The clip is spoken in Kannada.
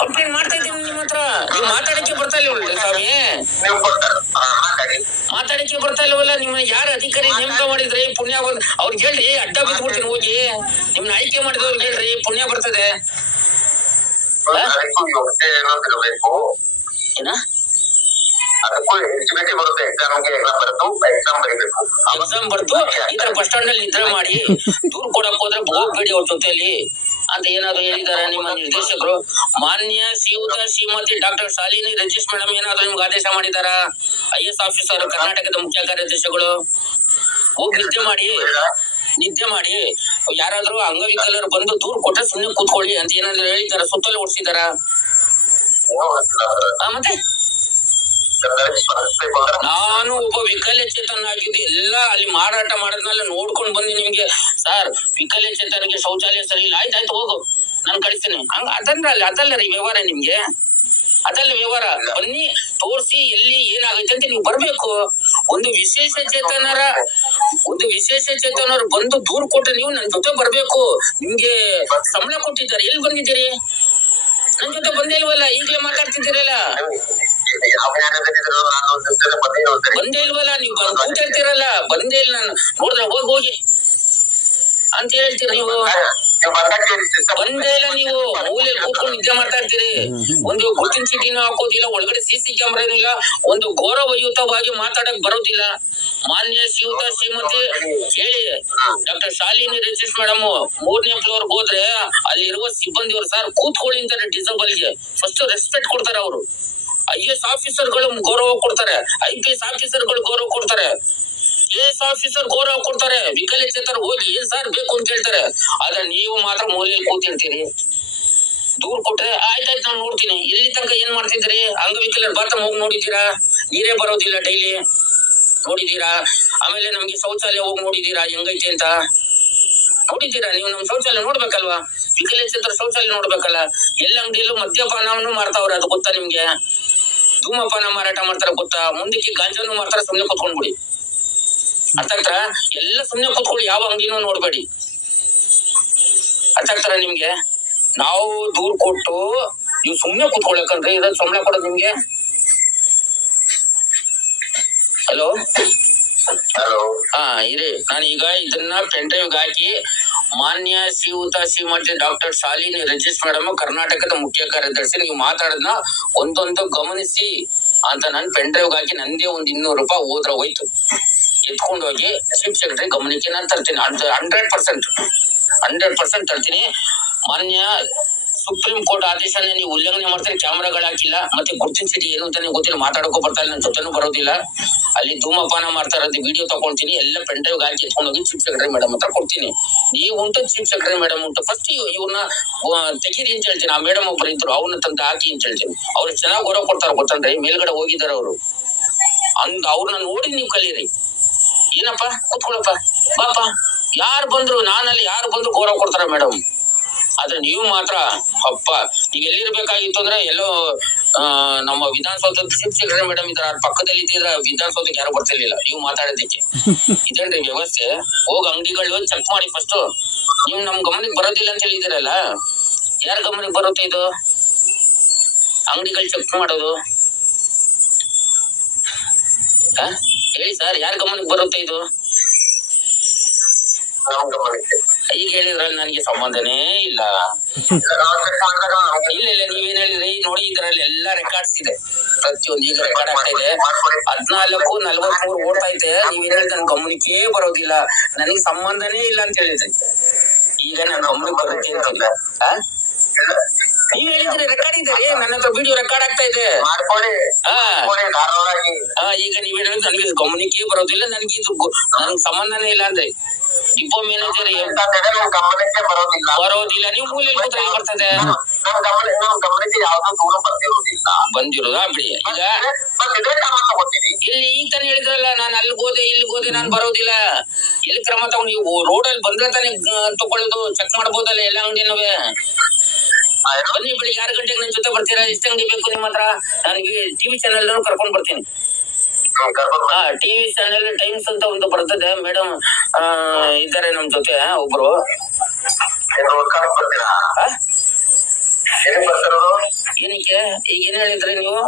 ಕಂಪ್ಲೇಂಟ್ ಮಾಡ್ತಾ ಇದ್ದೀನಿ ನಿಮ್ಮ ಹತ್ರ. ನೀವು ಮಾತಾಡಕ್ಕೆ ಬರ್ತಾ ಇಲ್ವಲ್ಲ ಸ್ವಾಮಿ, ಮಾತಾಡಕ್ಕೆ ಬರ್ತಾ ಇಲ್ವಲ್ಲ. ನಿಮ್ಮ ಯಾರು ಅಧಿಕಾರಿ ನೇಮಕ ಮಾಡಿದ್ರಿ? ಪುಣ್ಯ ಬಂದ್ ಅವ್ರಿಗೆ ಹೇಳ್ರಿ, ಅಡ್ಡ ಬಿದ್ಬಿಡ್ತೀನಿ ಹೋಗಿ. ನಿಮ್ನ ಆಯ್ಕೆ ಮಾಡಿದವ್ರಿಗೆ ಹೇಳ್ರಿ, ಪುಣ್ಯ ಬರ್ತದೆ. ಏನ ಎಕ್ಸಾಮ್ ಬರ್ದು ಈ ತರ ಬಸ್ ಸ್ಟಾಂಡ್ ಅಲ್ಲಿ ನಿದ್ರೆ ಮಾಡಿ ದೂರ್ ಕೊಡಕ್ ಹೋದ್ರೆ ಹೋಗ್ಬೇಡಿ ಅವ್ರ ಜೊತೆಲಿ ಅಂತ ಏನಾದ್ರು ಹೇಳಿದಾರ ನಿಮ್ಮ ನಿರ್ದೇಶಕರು? ಮಾನ್ಯ ಶ್ರೀಮತಿ ಡಾಕ್ಟರ್ ಶಾಲಿನಿ ರಜೀಶ್ ಮೇಡಮ್ ಏನಾದ್ರು ನಿಮ್ಗೆ ಆದೇಶ ಮಾಡಿದಾರ? IAS ಆಫೀಸರ್, ಕರ್ನಾಟಕದ ಮುಖ್ಯ ಕಾರ್ಯದರ್ಶಿಗಳು ಹೋಗಿ ನಿದ್ದೆ ಮಾಡಿ ಯಾರಾದ್ರೂ ಅಂಗವಿಕಲರು ಬಂದು ದೂರ್ ಕೊಟ್ರೆ ಸುಮ್ಮನೆ ಕೂತ್ಕೊಳ್ಳಿ ಅಂತ ಏನಾದ್ರು ಹೇಳಿದಾರ? ಸುತ್ತಲೂ ಓಡಿಸಿದಾರ? ಮತ್ತೆ ನಾನು ಒಬ್ಬ ವಿಕಲಚೇತನಾಗಿದ್ದು ಎಲ್ಲ ಅಲ್ಲಿ ಮಾರಾಟ ಮಾಡೋದ್ನೆಲ್ಲ ನೋಡ್ಕೊಂಡ್ ಬಂದು ನಿಮ್ಗೆ ಸರ್ ವಿಕಲಚೇತನಿಗೆ ಶೌಚಾಲಯ ಸರಿ ಇಲ್ಲ, ಆಯ್ತಾಯ್ತು ಹೋಗು ನಾನು ಕಳಿಸ್ತೇನೆ ಹಂಗ ಅದಲ್ಲ ರೀ ವ್ಯವಹಾರ. ನಿಮ್ಗೆ ಅದಲ್ಲ ವ್ಯವಹಾರ. ಬನ್ನಿ ತೋರ್ಸಿ ಎಲ್ಲಿ ಏನಾಗೈತೆ ಅಂತ ನೀವು ಬರ್ಬೇಕು. ಒಂದು ವಿಶೇಷ ಚೇತನರು ಬಂದು ದೂರ್ ಕೊಟ್ರೆ ನೀವು ನನ್ ಜೊತೆ ಬರ್ಬೇಕು. ನಿಮ್ಗೆ ಸಂಬಳ ಕೊಟ್ಟಿದ್ದಾರೆ, ಎಲ್ಲಿ ಬಂದಿದ್ದೀರಿ? ನನ್ ಜೊತೆ ಬಂದೇ ಇಲ್ವಲ್ಲ, ಈಗ್ಲೇ ಮಾತಾಡ್ತಿದ್ದೀರಲ್ಲ. ಬಂದೇ ಇಲ್ವಲ್ಲ, ನೀವು ಕೂತಿರ್ತೀರಲ್ಲ, ಬಂದೇ ಇಲ್ಲ. ನಾನು ನೋಡಿದ್ರೆ ಹೋಗಿ ಅಂತ ಹೇಳ್ತೀರಿ ನೀವು. ಬಂದೇ ಇಲ್ಲ, ನೀವು ಮೂಲೆಯಲ್ಲಿ ಕೂತ್ಕೊಂಡು ನಿದ್ದೆ ಮಾಡ್ತಾ ಇರ್ತೀರಿ. ಒಂದು ಗುರುತಿನ ಚೀಟಿನೂ ಹಾಕೋದಿಲ್ಲ, ಒಳಗಡೆ CC ಕ್ಯಾಮ್ರಾನೂ ಇಲ್ಲ, ಒಂದು ಗೌರವಯುತವಾಗಿ ಮಾತಾಡಕ್ ಬರೋದಿಲ್ಲ. ಮಾನ್ಯ ಶ್ರೀಮತಿ ಹೇಳಿ ಡಾಕ್ಟರ್ ಶಾಲಿನಿ ರಜೀಶ್ ಮೇಡಮ್ 3ನೇ ಫ್ಲೋರ್ ಹೋದ್ರೆ ಅಲ್ಲಿರುವ ಸಿಬ್ಬಂದಿಯವರು ಸರ್ ಕೂತ್ಕೊಳ್ಳಿ ಅಂತಾರೆ. ಡಿಸೇಬಲ್ಗೆ ಫಸ್ಟ್ ರೆಸ್ಪೆಕ್ಟ್ ಕೊಡ್ತಾರೆ ಅವರು. IAS ಆಫೀಸರ್ಗಳು ಗೌರವ ಕೊಡ್ತಾರೆ, IPS ಆಫೀಸರ್ಗಳು ಗೌರವ ಕೊಡ್ತಾರೆ, AS ಆಫೀಸರ್ ಗೌರವ ಕೊಡ್ತಾರೆ. ವಿಕಲಚೇತರು ಹೋಗಿ ಏನ್ ಸರ್ ಬೇಕು ಅಂತ ಹೇಳ್ತಾರೆ. ಆದ್ರೆ ನೀವು ಮಾತ್ರ ಮೂಲೆಯಲ್ಲಿ ಕೂತಿರ್ತೀರಿ. ದೂರ್ ಕೊಟ್ರೆ ಆಯ್ತಾಯ್ತು ನಾನು ನೋಡ್ತೀನಿ. ಎಲ್ಲಿ ತನಕ ಏನ್ ಮಾಡ್ತಿದ್ರಿ? ಅಂಗವಿಕಲರ ಬಾತ್ರೂಮ್ ಹೋಗಿ ನೋಡಿದ್ದೀರಾ? ನೀರೇ ಬರೋದಿಲ್ಲ ಡೈಲಿ ನೋಡಿದೀರಾ? ಆಮೇಲೆ ನಮ್ಗೆ ಶೌಚಾಲಯ ಹೋಗಿ ನೋಡಿದೀರಾ ಹೆಂಗೈತೆ ಅಂತ? ನೋಡಿದ್ದೀರಾ? ನೀವು ನಮ್ ಶೌಚಾಲಯ ನೋಡ್ಬೇಕಲ್ವಾ? ವಿಕಲಚೇತರ ಶೌಚಾಲಯ ನೋಡ್ಬೇಕಲ್ಲ. ಎಲ್ಲ ಅಂಗಡಿಯಲ್ಲೂ ಮದ್ಯಪಾನವನ್ನು ಮಾಡ್ತಾವ್ರೆ, ಅದು ಗೊತ್ತಾ ನಿಮ್ಗೆ? ಧೂಮಪಾನ ಮಾರಾಟ ಮಾಡ್ತಾರ ಗೊತ್ತಾ? ಮುಂದಕ್ಕೆ ಗಾಂಜಾನು ಮಾಡ್ತಾರ. ಸುಮ್ನೆ ಕೂತ್ಕೊಂಡ್ಬಿಡಿ, ಅರ್ಥ ಆಗ್ತಾರ? ಎಲ್ಲ ಸುಮ್ನೆ ಕೂತ್ಕೊಳ್ಳಿ, ಯಾವ ಅಂಗಡಿನೂ ನೋಡ್ಬೇಡಿ, ಅರ್ಥ ಆಗ್ತಾರ ನಿಮ್ಗೆ? ನಾವು ದೂರ್ ಕೊಟ್ಟು ನೀವು ಸುಮ್ನೆ ಕೂತ್ಕೊಳಕಂದ್ರೆ ಇರೋದ್ ಸಂಬಳ ಕೊಡೋದು ನಿಮ್ಗೆ. ಹಲೋ ಇರಿ, ನಾನು ಈಗ ಇದನ್ನ ಪೆನ್ ಡ್ರೈವ್ ಹಾಕಿ ಮಾನ್ಯ ಶ್ರೀಮತಿ ಡಾಕ್ಟರ್ ಶಾಲಿನಿ ರಜೀಶ್ ಮೇಡಮ್ ಕರ್ನಾಟಕದ ಮುಖ್ಯ ಕಾರ್ಯದರ್ಶಿ ನೀವು ಮಾತಾಡೋದನ್ನ ಒಂದೊಂದು ಗಮನಿಸಿ ಅಂತ ನಾನು ಪೆನ್ ಡ್ರೈವ್ ಹಾಕಿ ನಂದೇ ಒಂದು 200 ರೂಪಾಯಿ ಹೋದ್ರೆ ಹೋಯ್ತು. ಎತ್ಕೊಂಡು ಹೋಗಿ ಚೀಫ್ ಸೆಕ್ರೆಟರಿ ಗಮನಕ್ಕೆ ನಾನು ತರ್ತೀನಿ. 100% ತರ್ತೀನಿ. ಮಾನ್ಯ ಸುಪ್ರೀಂ ಕೋರ್ಟ್ ಆದೇಶನ ನೀವು ಉಲ್ಲಂಘನೆ ಮಾಡ್ತಾರೆ. ಕ್ಯಾಮ್ರಾಗಳು ಹಾಕಿಲ್ಲ, ಮತ್ತೆ ಗುರ್ತಿನ ಚೀಟಿ ಏನು ಅಂತಾನೆ ಗೊತ್ತಿಲ್ಲ, ಮಾತಾಡೋಕೋ ಬರ್ತಾ ಇಲ್ಲ, ನನ್ನ ಜೊತೆನೂ ಬರೋದಿಲ್ಲ. ಅಲ್ಲಿ ಧೂಮಪಾನ ಮಾಡ್ತಾ ಇರೋದು ವಿಡಿಯೋ ತಗೊಳ್ತೀನಿ, ಎಲ್ಲ ಪೆನ್ ಡ್ರೈವ್ ಹಾಕಿ ಎತ್ಕೊಂಡು ಹೋಗಿ ಚೀಫ್ ಸೆಕ್ರೆಟರಿ ಮೇಡಮ್ ಹತ್ರ ಕೊಡ್ತೀನಿ. ನೀವು ಉಂಟು, ಚೀಫ್ ಸೆಕ್ರೆಟರಿ ಮೇಡಮ್ ಉಂಟು, ಫಸ್ಟ್ ಇವ್ರನ್ನ ತೆಗೀರಿ ಅಂತ ಹೇಳ್ತೀನಿ. ಆ ಮೇಡಮ್ ಒಬ್ಬರು ಇದ್ರು, ಅವ್ರನ್ನ ತಂದು ಹಾಕಿ ಅಂತ ಹೇಳ್ತೀನಿ. ಅವ್ರು ಚೆನ್ನಾಗಿ ಗೌರವ ಕೊಡ್ತಾರ ಗೊತ್ತಂದ್ರೆ, ಮೇಲ್ಗಡೆ ಹೋಗಿದ್ದಾರೆ ಅವರು. ಅವ್ರನ್ನ ನೋಡಿ ನೀವು ಕಲೀರಿ. ಏನಪ್ಪ ಕೂತ್ಕೊಳಪ್ಪ, ಬಾಪ, ಯಾರು ಬಂದ್ರು ನಾನಲ್ಲಿ ಯಾರು ಬಂದ್ರು ಗೌರವ ಕೊಡ್ತಾರ ಮೇಡಮ್. ಆದ್ರೆ ನೀವು ಮಾತ್ರ ಅಪ್ಪ, ನೀವ್ ಎಲ್ಲಿರ್ಬೇಕಾಗಿತ್ತು ಅಂದ್ರೆ ಎಲ್ಲೋ ನಮ್ಮ ವಿಧಾನಸೌಧದ ಚೀಫ್ ಸೆಕ್ರೆಟರಿ ಮೇಡಮ್ ಇದ್ರ ಪಕ್ಕದಲ್ಲಿ ಇದ್ದಿದ್ರೆ ವಿಧಾನಸೌಧಕ್ಕೆ ಯಾರು ಬರ್ತಿರ್ಲಿಲ್ಲ ನೀವು ಮಾತಾಡೋದಕ್ಕೆ. ಇದೇನ್ರಿ ವ್ಯವಸ್ಥೆ? ಹೋಗ್ ಅಂಗಡಿಗಳು ಚೆಕ್ ಮಾಡಿ ಫಸ್ಟ್. ನೀವು ನಮ್ ಗಮನಕ್ಕೆ ಬರೋದಿಲ್ಲ ಅಂತ ಹೇಳಿದಿರಲ್ಲ, ಯಾರ ಗಮನಕ್ಕೆ ಬರುತ್ತೆ ಇದು? ಅಂಗಡಿಗಳು ಚೆಕ್ ಮಾಡೋದು ಹೇಳಿ ಸರ್, ಯಾರ ಗಮನಕ್ಕೆ ಬರುತ್ತೆ ಇದು? ಈಗ ಹೇಳಿದ್ರಲ್ಲಿ ನನಗೆ ಸಂಬಂಧನೇ ಇಲ್ಲ. ಇಲ್ಲ ನೀವೇನ್ ಹೇಳಿದ್ರಿ ನೋಡಿ, ಇದರಲ್ಲಿ ಎಲ್ಲಾ ರೆಕಾರ್ಡ್ಸ್ ಇದೆ, ಪ್ರತಿಯೊಂದು ಈಗ ರೆಕಾರ್ಡ್ ಆಗ್ತಾ ಇದೆ. 14:43 ಓಡ್ತಾ ಇದೆ. ನೀವೇನ್ ಹೇಳಿದ್ರೆ ನನ್ ಗಮನಕ್ಕೆ ಬರೋದಿಲ್ಲ, ನನಗೆ ಸಂಬಂಧನೇ ಇಲ್ಲ ಅಂತ ಹೇಳಿದ್ರಿ. ಈಗ ನನ್ ಗಮನಕ್ಕೆ ಬರುತ್ತೆ ಅಂತಿಲ್ಲ. ನೀವ್ ಹೇಳಿದ್ರಿ ರೆಕಾರ್ಡ್ ಇದೆ, ನನ್ನ ಹತ್ರ ವಿಡಿಯೋ ರೆಕಾರ್ಡ್ ಆಗ್ತಾ ಇದೆ. ಈಗ ನೀವ್ ಹೇಳಿದ್ರೆ ನನಗೆ ಗಮನಕ್ಕೆ ಬರೋದಿಲ್ಲ, ನನಗೆ ಇದು ನನ್ಗೆ ಸಂಬಂಧನೇ ಇಲ್ಲ ಅಂದ್ರೆ ಡಿಪೋ ಮ್ಯಾನೇಜರ್ ಬರೋದಿಲ್ಲ. ನೀವು ಮೂಲೆಯಲ್ಲಿ ಕೂತ್ರೆ ಬರ್ತದೆ ಬಂದಿರೋದಾ? ಬಿಡಿ. ಈಗ ಇಲ್ಲಿ ಈಗ ತಾನೇ ಹೇಳಿದ್ರಲ್ಲ, ನಾನು ಅಲ್ಲಿಗೋದೆ ಇಲ್ಲಿಗೋದೆ ನಾನು ಬರೋದಿಲ್ಲ. ಎಲ್ಲಿ ಕ್ರಮ ತಗೊಂಡು ನೀವು ರೋಡಲ್ಲಿ ಬಂದ್ರೆ ತಾನೇ ತಗೊಳ್ಳೋದು, ಚೆಕ್ ಮಾಡ್ಬೋದಲ್ಲ ಎಲ್ಲ ಅಂಗಡಿನವೇ. ಬನ್ನಿ ಬೆಳಿಗ್ಗೆ 6 ಗಂಟೆಗೆ ನನ್ನ ಜೊತೆ ಬರ್ತೀರಾ? ಎಷ್ಟು ಅಂಗಡಿ ಬೇಕು ನಿಮ್ಮ ಹತ್ರ? ನನಗೆ TV ಚಾನೆಲ್ ಕರ್ಕೊಂಡ್ ಬರ್ತೀನಿ. TV ಚಾನೆಲ್ ಟೈಮ್ಸ್ ಅಂತ ಒಂದು ಬರ್ತದೆ, ಮೇಡಮ್ ಇದ್ದಾರೆ ನಮ್ ಜೊತೆ ಒಬ್ರು. ಏನಕ್ಕೆ ಈಗ ಏನ್ ಹೇಳಿದ್ರಿ ನೀವು?